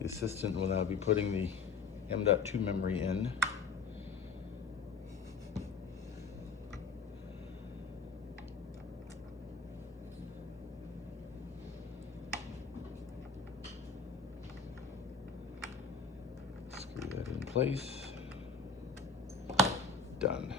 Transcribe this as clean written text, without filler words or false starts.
The assistant will now be putting the M.2 memory in. Screw that in place. Done.